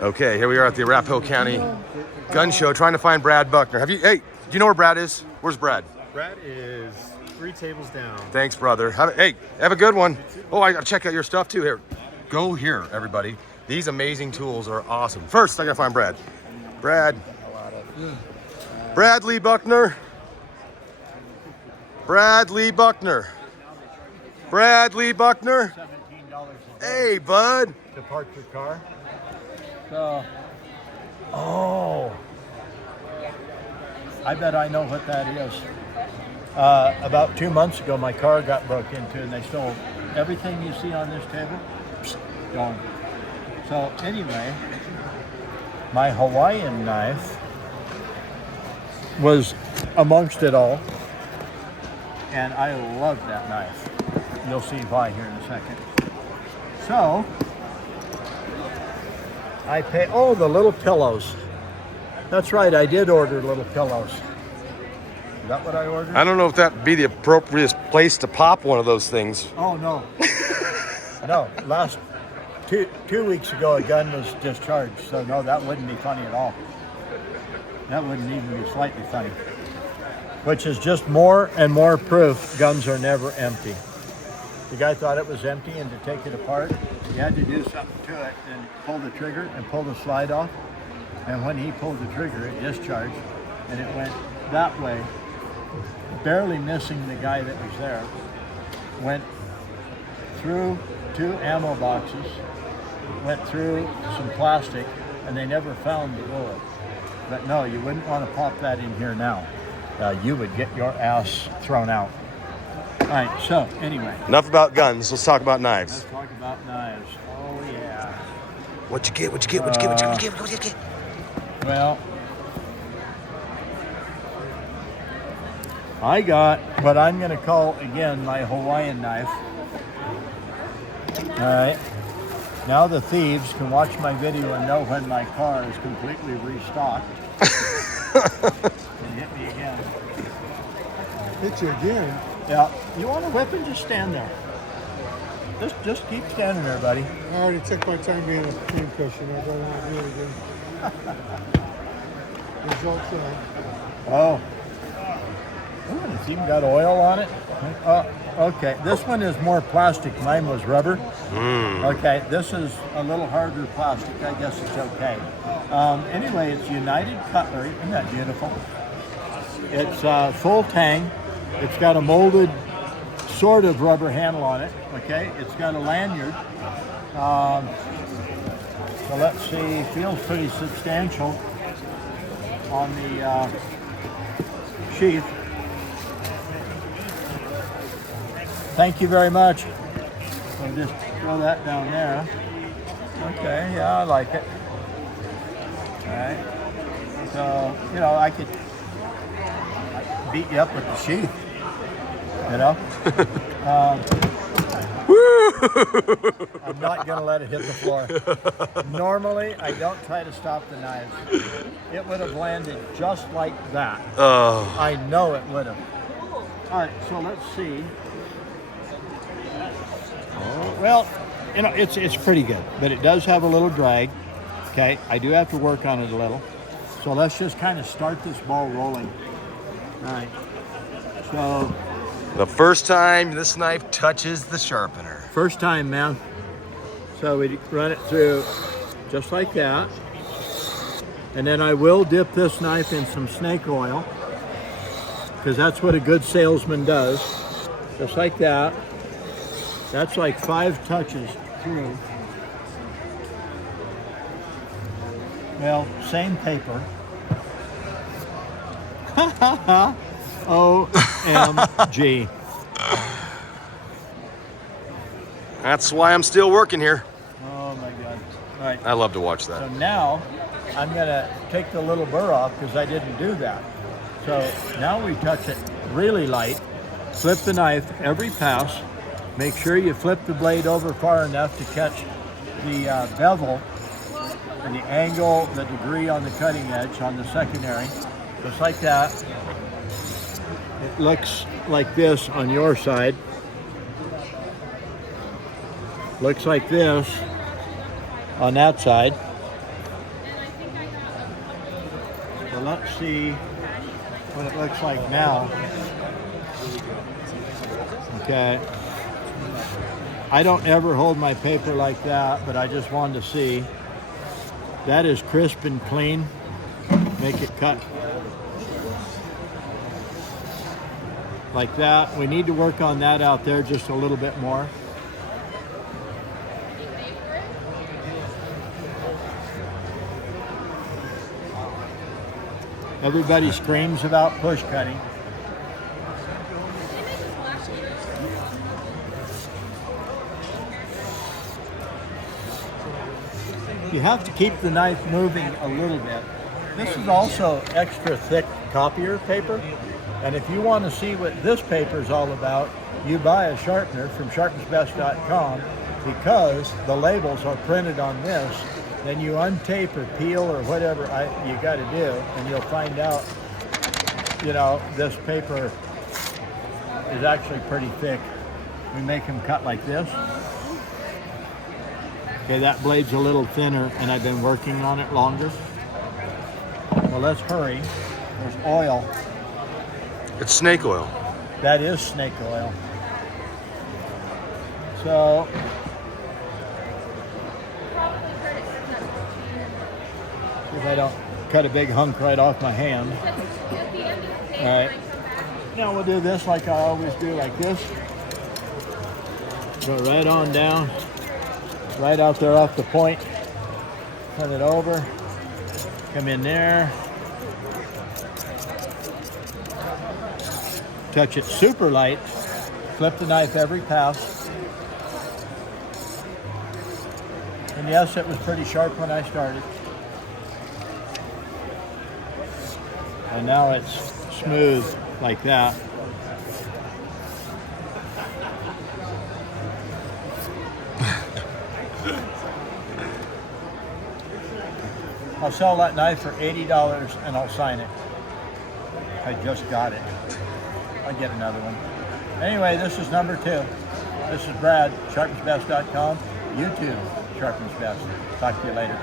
Okay, here we are at the Arapahoe County Gun Show trying to find Brad Buckner. Hey, do you know where Brad is? Where's Brad? Brad is 3 tables down. Thanks, brother. Hey, have a good one. Oh, I gotta check out your stuff too here. Go here, everybody. These amazing tools are awesome. First, I gotta find Brad. Bradley Buckner. Bradley Buckner. Bradley Buckner. Hey, bud. To park your car? Oh, I bet I know what that is. About 2 months ago, my car got broke into, and they stole everything you see on this table. Gone. So anyway, my Hawaiian knife was amongst it all, and I love that knife. You'll see why here in a second. So I pay. Oh, the little pillows. That's right, I did order little pillows. Is that what I ordered? I don't know if that'd be the appropriate place to pop one of those things. Oh, no. No, last two weeks ago, a gun was discharged, so no, that wouldn't be funny at all. That wouldn't even be slightly funny. Which is just more and more proof guns are never empty. The guy thought it was empty, and to take it apart, he had to do something to it and pull the trigger and pull the slide off. And when he pulled the trigger, it discharged, and it went that way, barely missing the guy that was there. Went through 2 ammo boxes, went through some plastic, and they never found the bullet. But no, you wouldn't want to pop that in here now. You would get your ass thrown out. All right, so anyway. Enough about guns. Let's talk about knives. Let's talk about knives. Oh, yeah. What'd you get? Well, I got what I'm going to call, again, my Hawaiian knife. All right. Now the thieves can watch my video and know when my car is completely restocked. And hit me again. Hit you again? Yeah. You want to whip and just stand there. Just keep standing there, buddy. I already took my time being a cream cushion. I don't want to do it again. Results are. Oh. Oh, it's even got oil on it. Okay. This one is more plastic. Mine was rubber. Okay. This is a little harder plastic. I guess it's okay. Anyway, it's United Cutlery. Isn't that beautiful? It's full tang. It's got a molded sort of rubber handle on it. Okay. It's got a lanyard. So let's see. Feels pretty substantial on the sheath. Thank you very much. I'll just throw that down there. Okay, yeah, I like it. All right. So, you know, I could beat you up with the sheath, you know? I'm not going to let it hit the floor. Normally, I don't try to stop the knives. It would have landed just like that. Oh. I know it would have. All right, so let's see. Well, you know, it's pretty good, but it does have a little drag. Okay, I do have to work on it a little. So let's just kind of start this ball rolling. All right. So The first time this knife touches the sharpener. first time, man. So we run it through just like that. And then I will dip this knife in some snake oil, because that's what a good salesman does. Just like that. That's like 5 touches through. Well, same paper. OMG. That's why I'm still working here. Oh my God. All right. I love to watch So that. now I'm gonna take the little burr off because I didn't do that. So now we touch it really light, flip the knife every pass, make sure you flip the blade over far enough to catch the bevel and the angle, the degree on the cutting edge on the secondary, just like that. It looks like this on your side. Looks like this on that side. So let's see what it looks like now. Okay. I don't ever hold my paper like that, but I just wanted to see. That is crisp and clean. Make it cut like that. We need to work on that out there just a little bit more. Everybody screams about push cutting. You have to keep the knife moving a little bit. This is also extra thick copier paper. And if you want to see what this paper is all about, you buy a sharpener from sharpensbest.com, because the labels are printed on this. Then you untape or peel or whatever you got to do, and you'll find out, you know, this paper is actually pretty thick. We make them cut like this. Okay, that blade's a little thinner, and I've been working on it longer. Well, let's hurry. There's oil. It's snake oil. That is snake oil. So, see if I don't cut a big hunk right off my hand. All right. Now we'll do this like I always do, like this. Go right on down, right out there off the point. Turn it over. Come in there. Touch it super light. Flip the knife every pass. And yes, it was pretty sharp when I started. And now it's smooth like that. I'll sell that knife for $80 and I'll sign it. I just got it. I'll get another one. Anyway, this is number 2. This is Brad, sharpensbest.com, YouTube, Sharpens Best. Talk to you later.